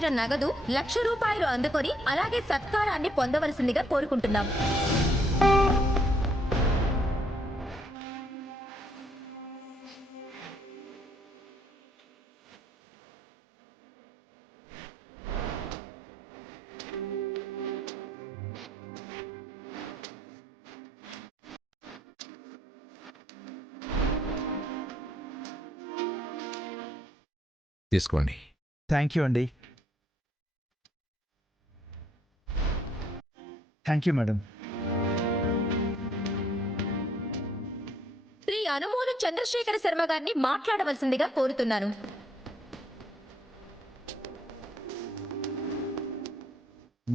ఇచ్చిన నగదు ₹1,00,000 అందుకొని అలాగే సత్కారాన్ని పొందవలసిందిగా కోరుకుంటున్నాం. తీసుకోండి. థ్యాంక్ యూ అండి. Thank you madam. Shri Anumolu Chandrasekhara Sharma గారిని మాట్లాడవలసిందిగా కోరుతున్నాను.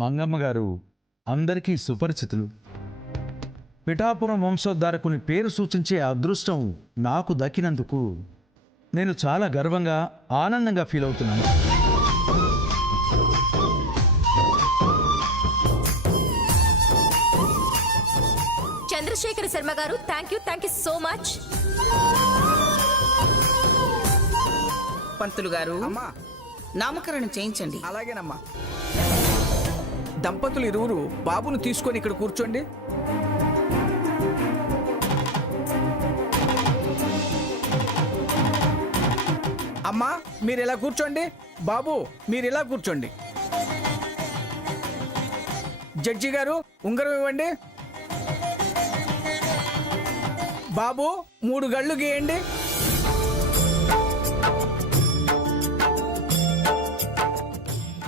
మంగమ్మ గారు అందరికీ సుపరిచితులు. పిఠాపురం వంశోద్ధారకుని పేరు సూచించే అదృష్టం నాకు దక్కినందుకు నేను చాలా గర్వంగా ఆనందంగా ఫీల్ అవుతున్నాను. చంద్రశేఖర శర్మ గారు థ్యాంక్ యూ సో మచ్. పంతులు గారు, అమ్మా నామకరణం చేయించండి. అలాగేనమ్మా. దంపతులు ఇరువురు బాబును తీసుకొని ఇక్కడ కూర్చోండి. అమ్మా మీరు ఇలా కూర్చోండి. బాబు మీరు ఇలా కూర్చోండి. జడ్జి గారు ఉంగరం ఇవ్వండి. బాబు 3 గళ్ళు గీయండి.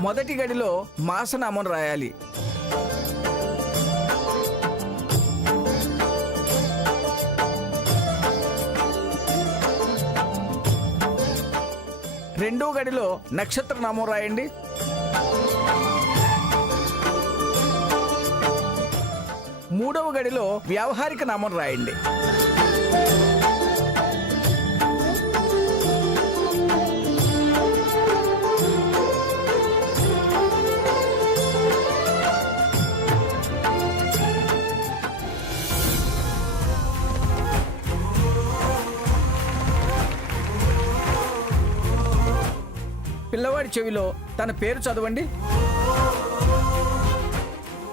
మొదటి గడిలో మాసనామం రాయాలి. రెండో గడిలో నక్షత్ర నామం రాయండి. మూడవ గడిలో వ్యావహారిక నామం రాయండి. పిల్లవాడి చెవిలో తన పేరు చదవండి.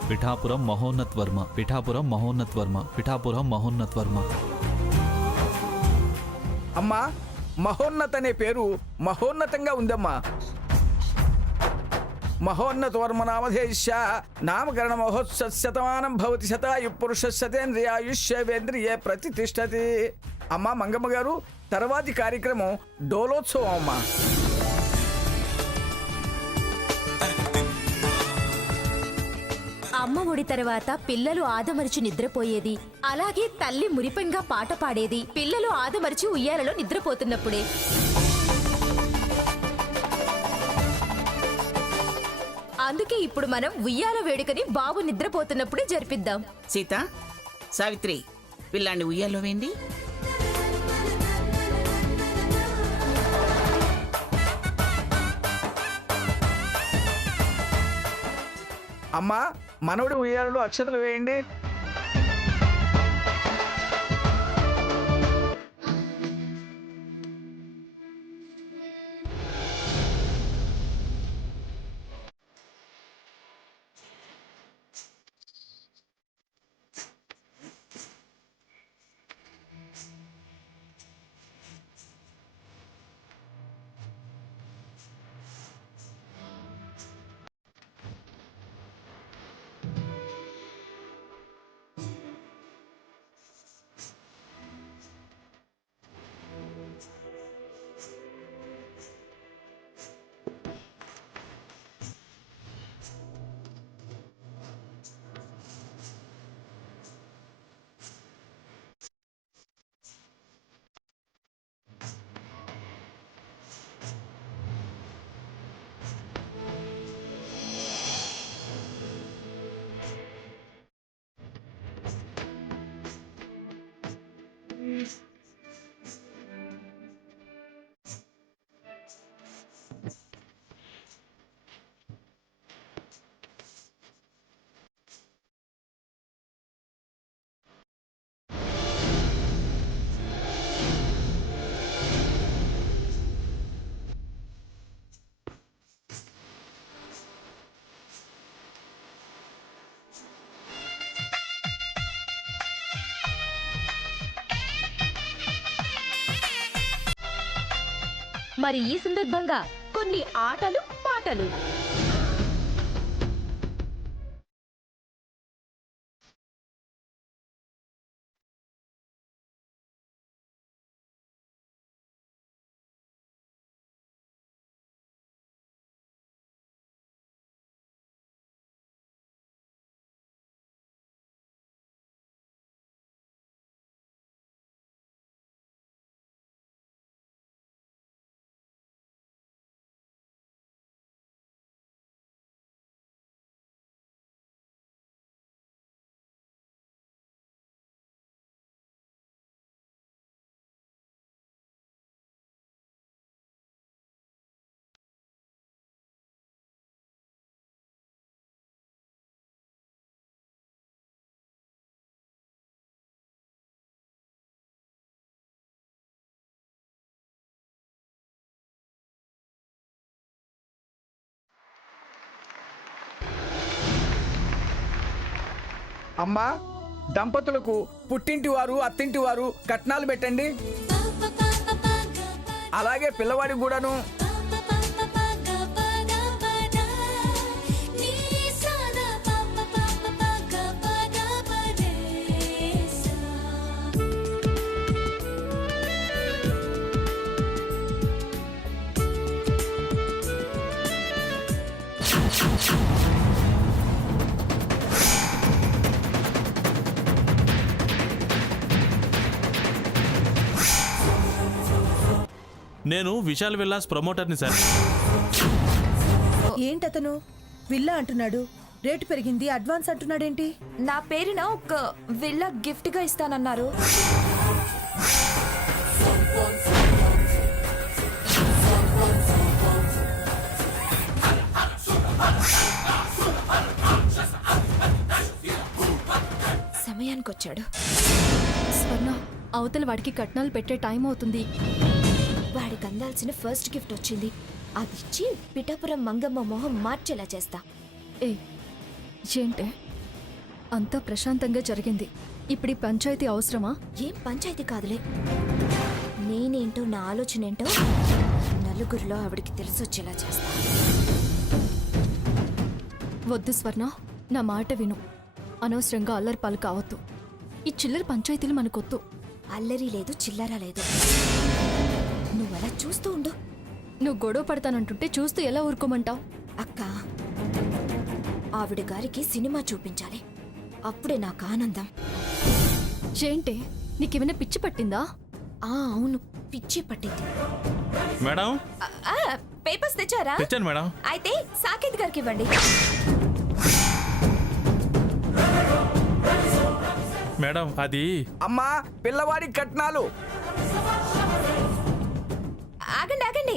పిఠాపురం మహోన్నత్ వర్మ, పిఠాపురం మహోన్నత్ వర్మ, పిఠాపురం మహోన్నత్ వర్మ. అమ్మా మహోన్నత్ అనే పేరు మహోన్నతంగా ఉందమ్మా. మహోన్నత వర్మ నామధేశ నామకరణ మహోత్సవశతమానం భవతి శతాయు పురుష శతేంద్రియాయుష్యేంద్రియే ప్రతిష్టతి. అమ్మా మంగమ్మ గారు, తర్వాతి కార్యక్రమం డోలోత్సవం అమ్మా. అమ్మ ఒడి తర్వాత పిల్లలు ఆదమరిచి నిద్రపోయేది, అలాగే తల్లి మురిపెంగా పాట పాడేది పిల్లలు ఆదమరిచి ఉయ్యాలలో నిద్రపోతున్నప్పుడే. అందుకే ఇప్పుడు మనం ఉయ్యాల వేడుకని బాబు నిద్రపోతున్నప్పుడే జరిపిద్దాం. సీత, సావిత్రి, పిల్లాన్ని ఉయ్యాలో వేయండి. అమ్మా మనవడి ఉయ్యాలలో అక్షతలు వేయండి. మరి ఈ సందర్భంగా కొన్ని ఆటలు పాటలు. అమ్మా, దంపతులకు పుట్టింటి వారు అత్తింటి వారు కట్నాలు పెట్టండి. అలాగే పిల్లవాడికి కూడాను. నేను విశాల్ విల్లాస్ ప్రమోటర్ని సార్. ఏంటతను విల్లా అంటున్నాడు, రేటు పెరిగింది, అడ్వాన్స్ అంటున్నాడేంటి? నా పేరున ఒక విల్లా గిఫ్ట్ గా ఇస్తానన్నారు. సమయానికి వచ్చాడు. స్వర్ణ, అవతల వాడికి కట్నాలు పెట్టే టైం అవుతుంది. వాడికి అందాల్సిన ఫస్ట్ గిఫ్ట్ వచ్చింది. అదిచ్చి పిఠాపురం మంగమ్మ మొహం మార్చేలా చేస్తా. ఏ ఏంటే, అంతా ప్రశాంతంగా జరిగింది. ఇప్పుడు ఈ పంచాయతీ అవసరమా? ఏం పంచాయతీ కాదులే. నేనేంటో, నా ఆలోచన ఏంటో నలుగురిలో ఆవిడికి తెలిసొచ్చేలా చేస్తా. వద్దు స్వర్ణ, నా మాట విను. అనవసరంగా అల్లరి పాలు కావద్దు. ఈ చిల్లర పంచాయతీలు మనకొద్దు. అల్లరి లేదు, చిల్లర లేదు. నువ్వలా చూస్తూ ఉండు. నువ్వు గొడవ పడతానంటుంటే చూస్తూ ఎలా ఊరుకోమంటావు? అక్క, ఆవిడ గారికి సినిమా చూపించాలి. అప్పుడే నాకు ఆనందం. ఏంటే, నీకేమైనా పిచ్చి పట్టిందా? అవును, పిచ్చి పట్టింది. మేడం, పేపర్స్ తెచ్చారా? తెచ్చాను మేడం. అయితే సాకేత్ గారికి ఇవ్వండి. మేడం, అది అమ్మా, పిల్లవాడికి కట్నాలు. ఆగండి ఆగండి.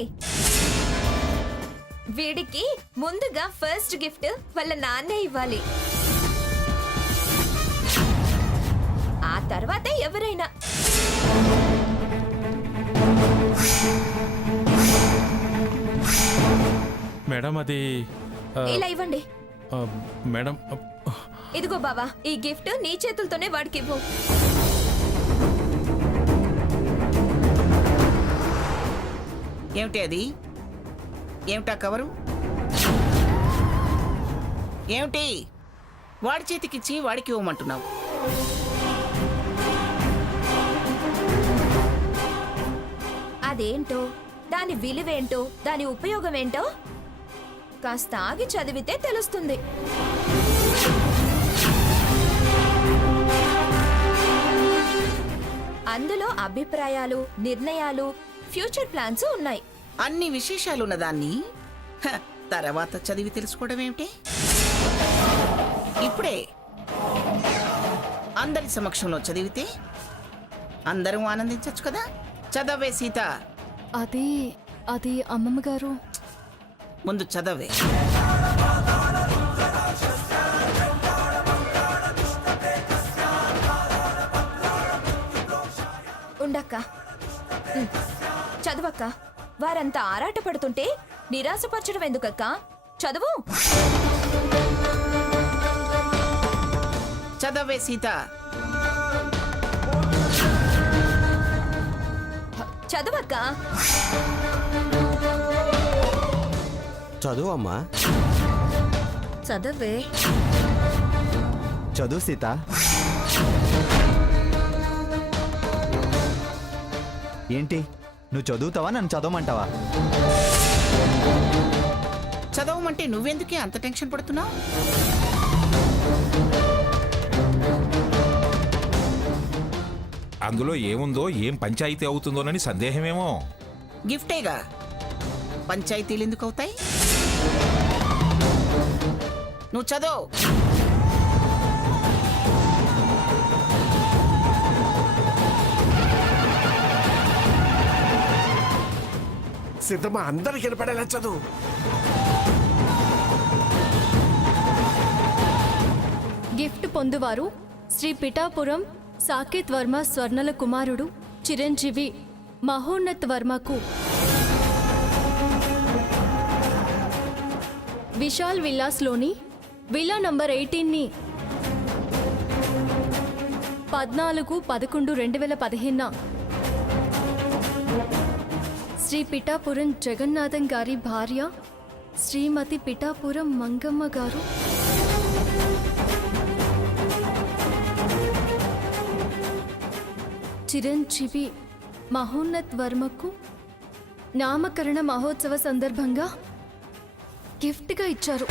వీడికి ముందుగా ఫస్ట్ గిఫ్ట్ వాళ్ళ నాన్నే ఇవ్వాలి. ఆ తర్వాతే ఎవరైనా. మేడం అది ఇలా ఇవ్వండి. మేడం, ఇదిగో బావా, ఈ గిఫ్ట్ నీ చేతులతోనే వాడికి ఇవ్వు. ఏమిటి అది? ఏమిటా కవరు? ఏమిటి వాడి చేతికిచ్చి వాడికి ఇవ్వమంటున్నావు? అదేంటో, దాని విలువేంటో, దాని ఉపయోగం ఏంటో కాస్త ఆగి చదివితే తెలుస్తుంది. అందులో అభిప్రాయాలు, నిర్ణయాలు, ఫ్యూచర్ ప్లాన్స్ ఉన్నాయి. అన్ని విశేషాలున్న దాన్ని తర్వాత చదివి తెలుసుకోవడం ఏమిటి? ఇప్పుడే అందరి సమక్షంలో చదివితే అందరూ ఆనందించవచ్చు కదా. చదవే సీత. అది అమ్మమ్మ గారు. ముందు చదవే. ఉండక్క, చదవక్క. వారంతా ఆరాట పడుతుంటే నిరాశపరచడం ఎందుకక్క? చదువు. చదవే సీత. చదవక్క. చదువు అమ్మా. చదవే. చదువు సీత. ఏంటి నువ్వు చదువుతావా నన్ను చదవమంటావా? చదవమంటే నువ్వెందుకే అంత టెన్షన్ పడుతున్నావు? అందులో ఏముందో ఏం పంచాయితీ అవుతుందోనని సందేహమేమో. గిఫ్టేగా, పంచాయతీలు ఎందుకు అవుతాయి? నువ్వు చదువు. సీతమ్మ అందరికి వినపడేలా చదువు. గిఫ్ట్ పొందువారు శ్రీ పిఠాపురం సాకేత్ వర్మ స్వర్ణల కుమారుడు చిరంజీవి మహోన్నత్ వర్మకు విశాల్ విల్లాస్లోని విల్లా నంబర్ 18ని 14/11/2015 శ్రీ పిఠాపురం జగన్నాథం గారి భార్య శ్రీమతి పిఠాపురం మంగమ్మ గారు చిరంజీవి మహోన్నత్ వర్మకు నామకరణ మహోత్సవ సందర్భంగా గిఫ్ట్గా ఇచ్చారు.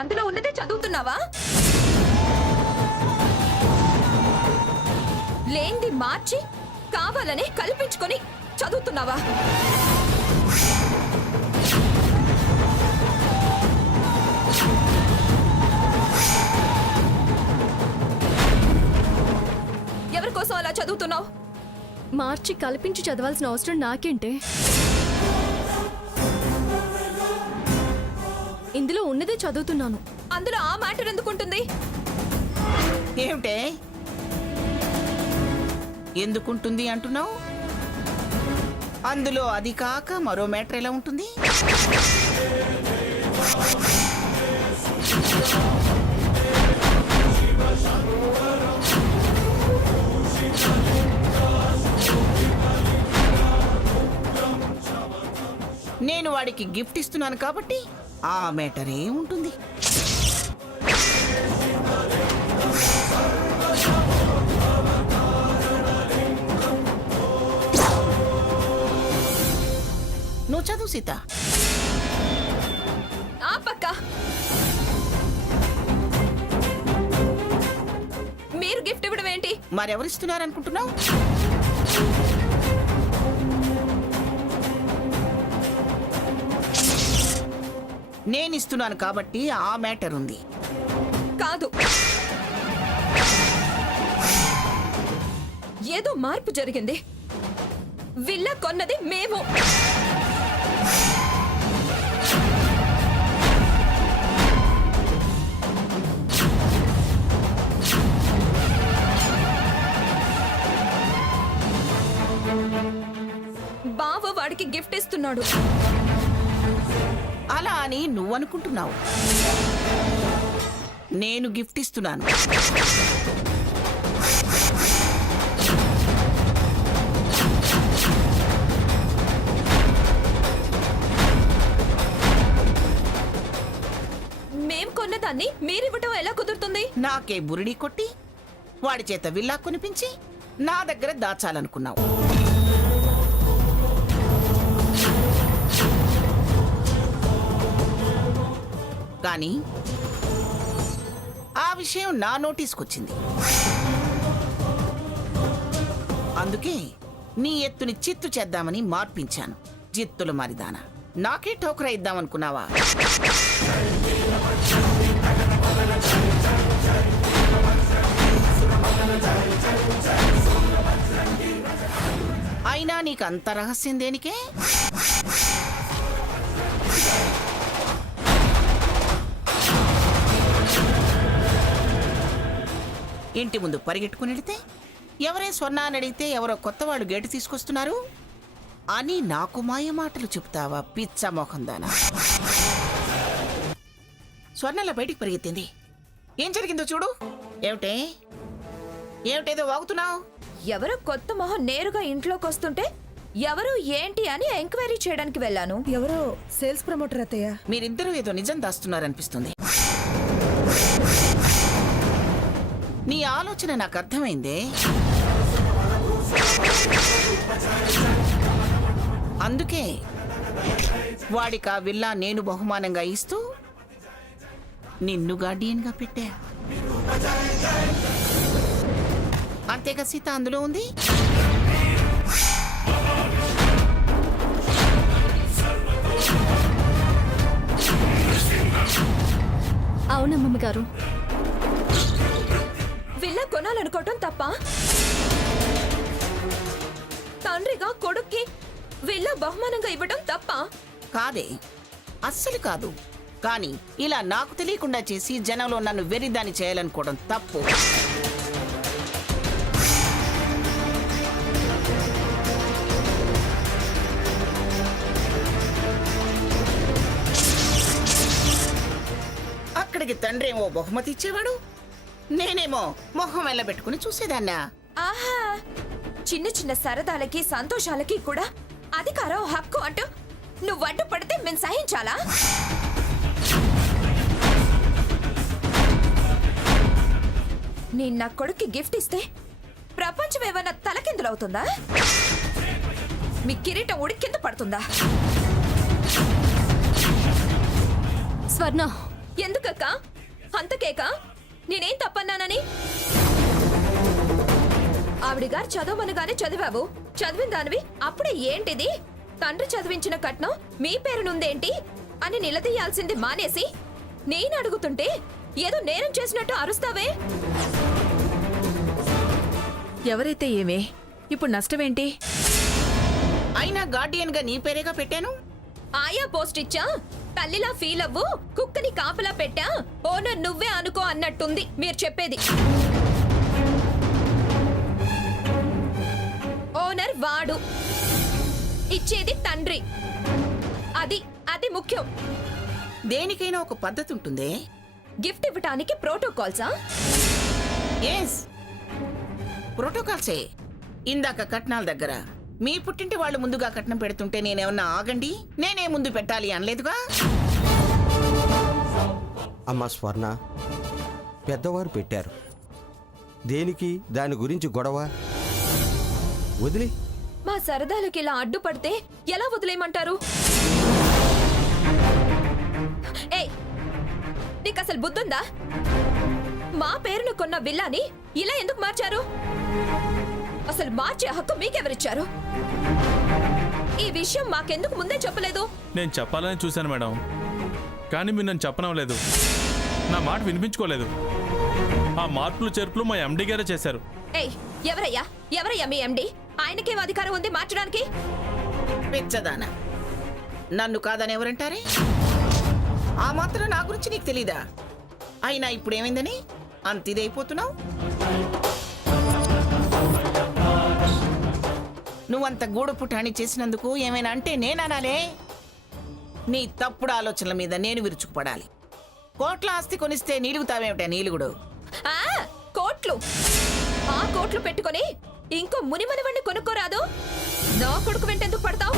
అందులో ఉన్నదే చదువుతున్నావా? లేంది మార్చి కావాలని కల్పించుకొని చదువుతున్నావా? ఎవరి కోసం అలా చదువుతున్నావు? మార్చి కల్పించి చదవాల్సిన అవసరం నాకేంటే? ఇందులో ఉన్నదే చదువుతున్నాను. అందులో ఆ మ్యాటర్ ఎందుకుంటుంది? ఏమిటే ఎందుకుంటుంది అంటున్నావు? అందులో అది కాక మరో మ్యాటర్ ఎలా ఉంటుంది? నేను వాడికి గిఫ్ట్ ఇస్తున్నాను కాబట్టి ఆ మ్యాటరే ఉంటుంది. నువ్వు చదువు సీత. ఆ పక్క మీరు గిఫ్ట్ ఇవ్వడం ఏంటి? మరెవరిస్తున్నారనుకుంటున్నావు? నేను ఇస్తున్నాను కాబట్టి ఆ మ్యాటర్ ఉంది. కాదు, ఏదో మార్పు జరిగింది. విల్లా కొన్నది మేము. బావ వాడికి గిఫ్ట్ ఇస్తున్నాడు. అలా అని నువ్వు అనుకుంటున్నావు. నేను గిఫ్ట్ ఇస్తున్నాను. మేం కొన్నదాన్ని మీరివ్వటం ఎలా కుదురుతుంది? నాకే బురిడి కొట్టి వాడి చేత విల్లా కొనిపించి నా దగ్గర దాచాలనుకున్నావు. కానీ ఆ విషయం నా నోటీస్కొచ్చింది. అందుకే నీ ఎత్తుని చిత్తు చేద్దామని మార్పించాను. జిత్తులు మారిదానా, నాకే టోకరా ఇద్దామనుకున్నావా? అయినా నీకు అంత రహస్యం దేనికే? ఇంటి ముందు పరిగెట్టుకుని వెళితే ఎవరే స్వర్ణ అని అడిగితే ఎవరో కొత్త వాళ్ళు గేటు తీసుకొస్తున్నారు అని నాకు మాయ మాటలు చెప్తావా పిచ్చ మొఖం దానా? స్వర్ణలా బయటికి పరిగెత్తింది. ఏం జరిగిందో చూడు. ఏమిటేదో వాగుతున్నావు? ఎవరో కొత్త మొహం నేరుగా ఇంట్లోకి వస్తుంటే ఎవరు ఏంటి అని ఎంక్వైరీ చేయడానికి వెళ్ళాను. ఎవరో సేల్స్ ప్రమోటర్ అత్తయ్య. మీరిద్దరూ ఏదో నిజం దాస్తున్నారనిపిస్తుంది. నీ ఆలోచన నాకు అర్థమైందే. అందుకే వాడికి ఆ విల్లా నేను బహుమానంగా ఇస్తూ నిన్ను గార్డియన్గా పెట్టా. అంతేగా సీత అందులో ఉంది. అవునమ్మమ్మ గారు. విల్లా కొనాలనుకోవటం తప్ప? తండ్రిగా కొడుక్కి విల్లా బహుమానంగా ఇవ్వడం తప్ప? కాదే, అస్సలు కాదు. కానీ ఇలా నాకు తెలియకుండా చేసి జనంలో నన్ను వెర్రిదాన్ని చేయాలనుకోవడం తప్పు. అక్కడికి తండ్రి ఏమో బహుమతి ఇచ్చేవాడు, నేనేమో మొహం వెళ్ళబెట్టుకుని చూసేదాన్నా. ఆహా, చిన్న చిన్న సరదాలకి సంతోషాలకి కూడా అధికారం హక్కు అంటూ నువ్వు అడ్డు పడితే మేము సహించాలా? నేను నా కొడుక్కి గిఫ్ట్ ఇస్తే ప్రపంచం ఏమైనా తలకిందులవుతుందా? మీ కిరీటం ఉడి కింద పడుతుందా? స్వర్ణ, ఎందుకక్క? అంతకేక నేనేం తప్పన్నానని? ఆవిడిగారు చదవమనగానే చదివావు, చదివిన దానివి అప్పుడే ఏంటిది తండ్రి చదివించిన కట్నం మీ పేరునుందేంటి అని నిలదీయాల్సింది మానేసి నేను అడుగుతుంటే ఏదో నేరం చేసినట్టు అరుస్తావే. ఎవరైతే ఏమే, ఇప్పుడు నష్టమేంటి? అయినా గార్డియన్ గా నీ పేరేగా పెట్టాను. ఆయా పోస్ట్ ఇచ్చా, తల్లిలా ఫీల్ అవ్వు, కుక్కని కాపలా పెట్టా, ఓనర్ నువ్వే అనుకో అన్నట్టుంది మీరు చెప్పేది. ఓనర్ వాడు, ఇచ్చేది తండ్రి. అది ముఖ్యం. దేనికైనా ఒక పద్ధతి ఉంటుందే. గిఫ్ట్ ఇవ్వటానికి ప్రోటోకాల్సా? ఎస్, ప్రోటోకాల్సే. ఇందాక కట్నాల దగ్గర మీ పుట్టింటి వాళ్ళు ముందుగా కట్నం పెడుతుంటే నేనేమన్నా ఆగండి, నేనే ముందు పెట్టాలి అనలేదుగా. అమ్మా స్వర్ణ, పెద్దవారు పెట్టారు, దేనికి దాని గురించి గొడవ? వదిలి. మా సరదాలకి ఇలా అడ్డుపడితే ఎలా వదిలేయమంటారు? ఏయ్, నీకు అసలు బుద్ధుందా? మా పేరును కొన్న విల్లాని ఇలా ఎందుకు మార్చారు? అసలు మార్చే హక్కు మీకెవరిచ్చారు? ఈ విషయం మాకెందుకు ముందే చెప్పలేదు? నేను చెప్పాలని చూశాను మేడం, కానీ మీరు నన్ను చెప్పనవలేదు, నా మాట వినిపించుకోలేదు. ఆ మార్పులు చేర్పులు మా ఎండి గారే చేశారు. ఏయ్, ఎవరయ్యా మీ ఎండి? ఆయనకేం అధికారం ఉంది మార్చడానికి? పెచ్చదానా, నన్ను కాదని ఎవరంటారే? ఆ మాత్రం నా గురించి నీకు తెలీదా? అయినా ఇప్పుడు ఏమైందని అంత ఇదైపోతున్నావు? నువ్వంత గూడు పుటాణి చేసినందుకు ఏమైనా అంటే నేననాలే? నీ తప్పుడు ఆలోచనల మీద నేను విరుచుకుపడాలి. కోట్ల ఆస్తి కొనిస్తే నీలుగుతావేమిటా నీలుగుడు? కోట్లు? ఆ కోట్లు పెట్టుకొని ఇంకో మునిమనివన్నీ కొనుక్కోరాదు? నా కొడుకు వెంటెందుకు పడతావు?